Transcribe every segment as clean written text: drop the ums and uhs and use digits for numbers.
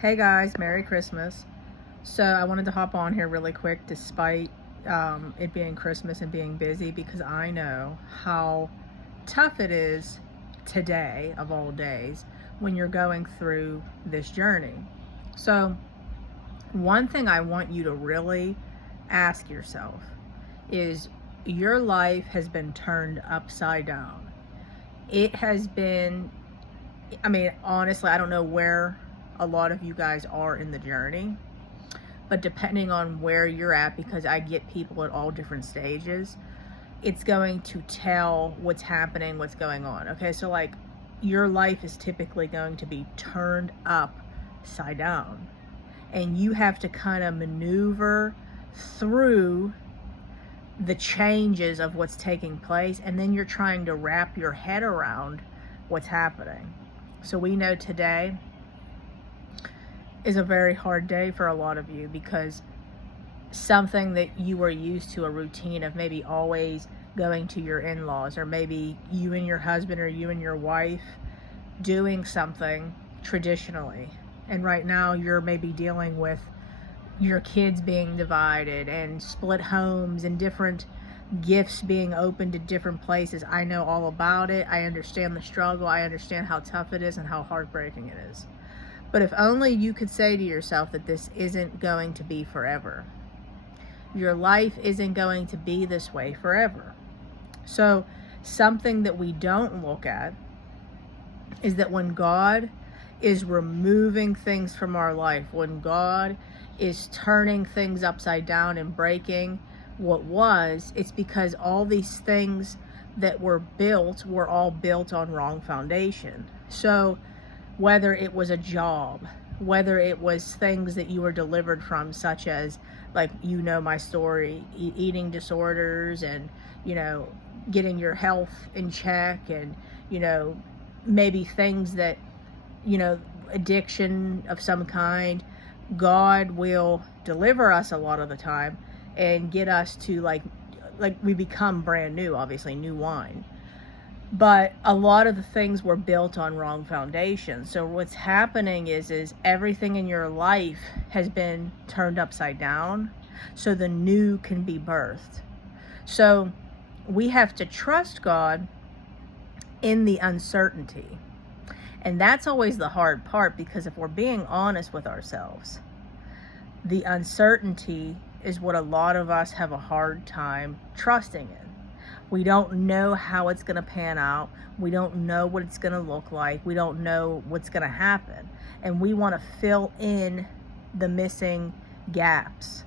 Hey guys, Merry Christmas. So I wanted to hop on here really quick despite it being Christmas and being busy because I know how tough it is today, of all days, when you're going through this journey. So, one thing I want you to really ask yourself is your life has been turned upside down. It has been, I mean, honestly, I don't know where a lot of you guys are in the journey, but depending on where you're at, because I get people at all different stages, it's going to tell what's happening, what's going on. Okay, so like your life is typically going to be turned upside down, and you have to kind of maneuver through the changes of what's taking place, and then you're trying to wrap your head around what's happening. So we know today is a very hard day for a lot of you because something that you were used to, a routine of maybe always going to your in-laws, or maybe you and your husband or you and your wife doing something traditionally, and right now you're maybe dealing with your kids being divided and split homes and different gifts being opened to different places. I know all about it. I understand the struggle. I understand how tough it is and how heartbreaking it is. But if only you could say to yourself that this isn't going to be forever. Your life isn't going to be this way forever. So something that we don't look at is that when God is removing things from our life, when God is turning things upside down and breaking what was, it's because all these things that were built were all built on wrong foundation. So whether it was a job, whether it was things that you were delivered from, such as, like, you know my story, eating disorders and, getting your health in check, and, maybe things that, addiction of some kind. God will deliver us a lot of the time and get us to like we become brand new, obviously new wine. But a lot of the things were built on wrong foundation. So what's happening is everything in your life has been turned upside down so the new can be birthed. So we have to trust God in the uncertainty. And that's always the hard part, because if we're being honest with ourselves, the uncertainty is what a lot of us have a hard time trusting in. We don't know how it's going to pan out. We don't know what it's going to look like. We don't know what's going to happen. And we want to fill in the missing gaps.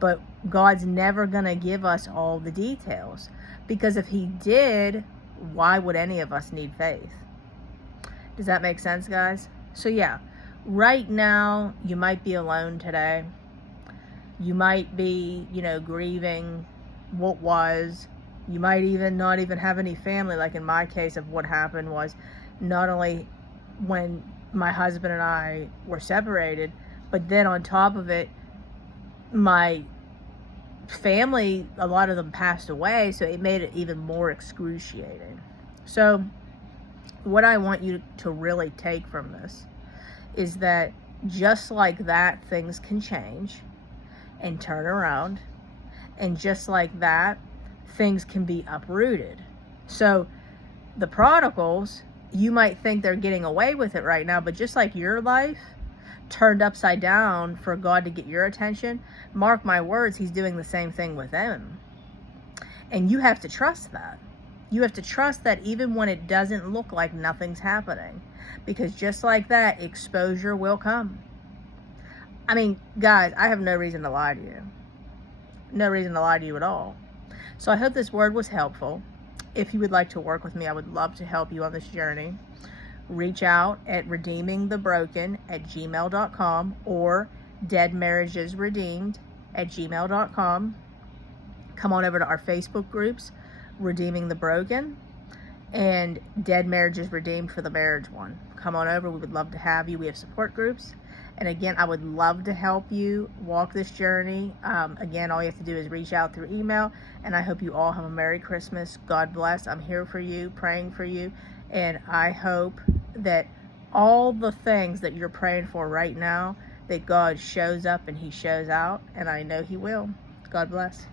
But God's never going to give us all the details, because if He did, why would any of us need faith? Does that make sense, guys? So yeah, right now you might be alone today. You might be, grieving what was. You might even not even have any family. Like in my case, of what happened was, not only when my husband and I were separated, but then on top of it, my family, a lot of them passed away, so it made it even more excruciating. So what I want you to really take from this is that just like that, things can change and turn around, and just like that, things can be uprooted. So the prodigals, you might think they're getting away with it right now, but just like your life turned upside down for God to get your attention, mark my words, He's doing the same thing with them. And you have to trust that. You have to trust that even when it doesn't look like nothing's happening, because just like that, exposure will come. I mean, guys, I have no reason to lie to you. No reason to lie to you at all. So I hope this word was helpful. If you would like to work with me, I would love to help you on this journey. Reach out at redeemingthebroken@gmail.com or deadmarriagesredeemed@gmail.com. Come on over to our Facebook groups, Redeeming the Broken and Dead Marriages Redeemed for the marriage one. Come on over. We would love to have you. We have support groups. And again, I would love to help you walk this journey. Again, all you have to do is reach out through email. And I hope you all have a Merry Christmas. God bless. I'm here for you, praying for you. And I hope that all the things that you're praying for right now, that God shows up and he shows out, and I know he will. God bless.